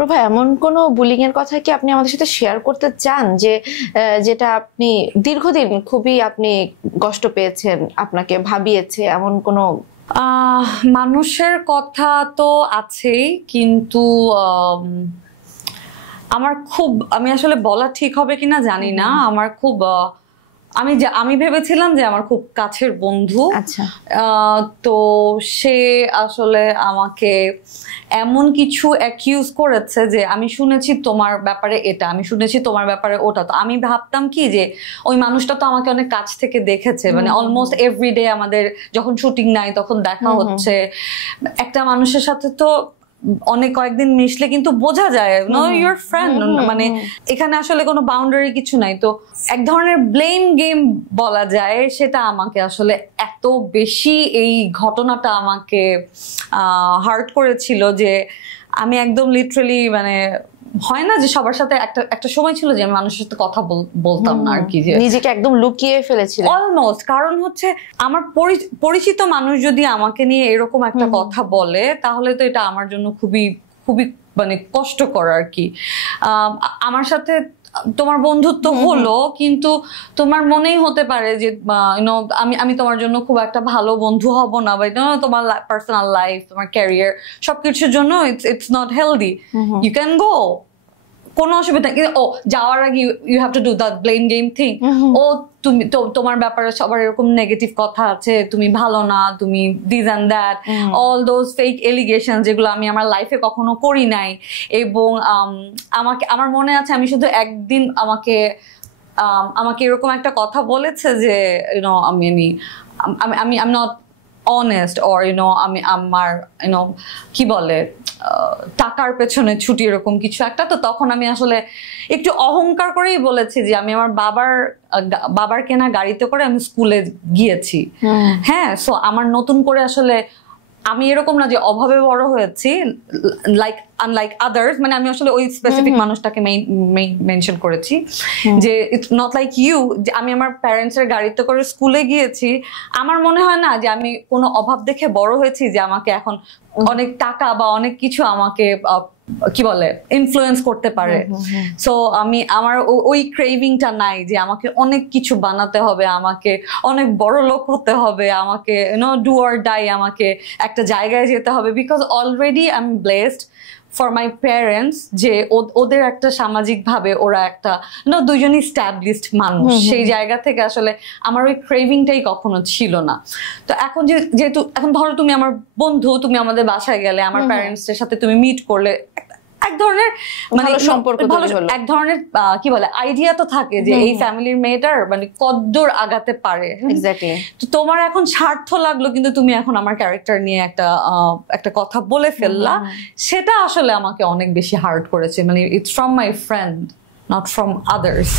প্রভা, এমন কোনো বুলিং এর কথা কি আপনি আমাদের সাথে শেয়ার করতে চান যে যেটা আপনি দীর্ঘদিন খুবই আপনি কষ্ট পেয়েছেন, আপনাকে ভাবিয়েছে এমন কোনো? মানুষের কথা তো আছেই, কিন্তু আমি আসলে বলা ঠিক হবে কিনা জানি না। আমার খুব আমি ভেবেছিলাম যে আমার খুব কাছের বন্ধু। আচ্ছা। তো সে আসলে আমাকে এমন কিছু অ্যাকিউজ করেছে যে আমি শুনেছি তোমার ব্যাপারে এটা, আমি শুনেছি তোমার ব্যাপারে ওটা। তো আমি ভাবতাম কি যে ওই মানুষটা তো আমাকে অনেক কাছ থেকে দেখেছে, মানে অলমোস্ট এভরিডে আমাদের যখন শুটিং নাই তখন দেখা হচ্ছে। একটা মানুষের সাথে তো অনেক কয়েকদিন মিশলে কিন্তু বোঝা যায় নো ইউর ফ্রেন্ড, মানে এখানে আসলে কোনো বাউন্ডারি কিছু নাই। তো এক ধরনের ব্লেম গেম বলা যায়, সেটা আমাকে আসলে এত বেশি এই ঘটনাটা আমাকে হার্ট করেছিল যে আমি একদম লিটারালি, মানে হয় না যে সবার সাথে একটা সময় ছিল যে আমি মানুষের সাথে কথা বলতাম না আর কি, যে নিজেকে একদম লুকিয়ে ফেলেছিল অলমোস্ট। কারণ হচ্ছে আমার পরিচিত মানুষ যদি আমাকে নিয়ে এরকম একটা কথা বলে তাহলে তো এটা আমার জন্য খুবই খুবই মানে কষ্টকর আর কি। আমার সাথে তোমার বন্ধুত্ব হলো, কিন্তু তোমার মনেই হতে পারে যে আমি তোমার জন্য খুব একটা ভালো বন্ধু হব না, বা তোমার পার্সোনাল লাইফ, তোমার ক্যারিয়ার সবকিছুর জন্য it's not healthy. You can go, কোনো অসুবিধা নেই। ও যাওয়ার আগে you have to do that blame game thing. ও তুমি তোমার ব্যাপারে সবার এরকম নেগেটিভ কথা আছে, তুমি ভালো না, তুমি this and that, all those fake allegation যেগুলো আমি আমার লাইফে কখনো করি নাই। এবং আমার মনে আছে আমি শুধু একদিন আমাকে এরকম একটা কথা বলেছে যে আমি নট অনেস্ট, অর আমি আমার কি বলে টাকার পেছনে ছুটি, এরকম কিছু একটা। তো তখন আমি আসলে একটু অহংকার করেই বলেছি যে আমি আমার বাবার কেনা গাড়িতে করে আমি স্কুলে গিয়েছি। হ্যাঁ, সো আমার নতুন করে আসলে আমি এরকম না যে অভাবে বড় হয়েছি, আনলাইক আদার্স, মানে আমি আসলে ওই স্পেসিফিক মানুষটাকে মেনশন করেছি যে ইটস নট লাইক ইউ, যে আমি আমার প্যারেন্টস এর গাড়িতে করে স্কুলে গিয়েছি। আমার মনে হয় না যে আমি কোনো অভাব দেখে বড় হয়েছি যে আমাকে এখন অনেক টাকা বা অনেক কিছু আমাকে কি বলে ইনফ্লুয়েন্স করতে পারে। সো আমার ওই ক্রেভিংটা নাই যে আমাকে অনেক কিছু বানাতে হবে, আমাকে অনেক বড় লোক হতে হবে, আমাকে ডু অর ডাই, আমাকে একটা জায়গায় যেতে হবে। Because already I am blessed for my parents যে ওদের একটা সামাজিক ভাবে ওরা একটা দুজনই স্ট্যাবলিশড মানুষ, সেই জায়গা থেকে আসলে আমার ওই ক্রেভিংটাই কখনো ছিল না। তো এখন যেহেতু এখন ধরো তুমি আমার বন্ধু, তুমি আমাদের বাসায় গেলে, আমার প্যারেন্টস এর সাথে তুমি মিট করলে, এক ধরনের মানে সম্পর্ক, এক ধরনের কি বলে আইডিয়া তো থাকে যে এই ফ্যামিলির মেয়েটার মানে কদ্দূর আগাতে পারে। এক্স্যাক্টলি। তো তোমার এখন স্বার্থ লাগলো, কিন্তু তুমি এখন আমার ক্যারেক্টার নিয়ে একটা কথা বলে ফেললা, সেটা আসলে আমাকে অনেক বেশি হার্ট করেছে। মানে it's from my friend, not from others.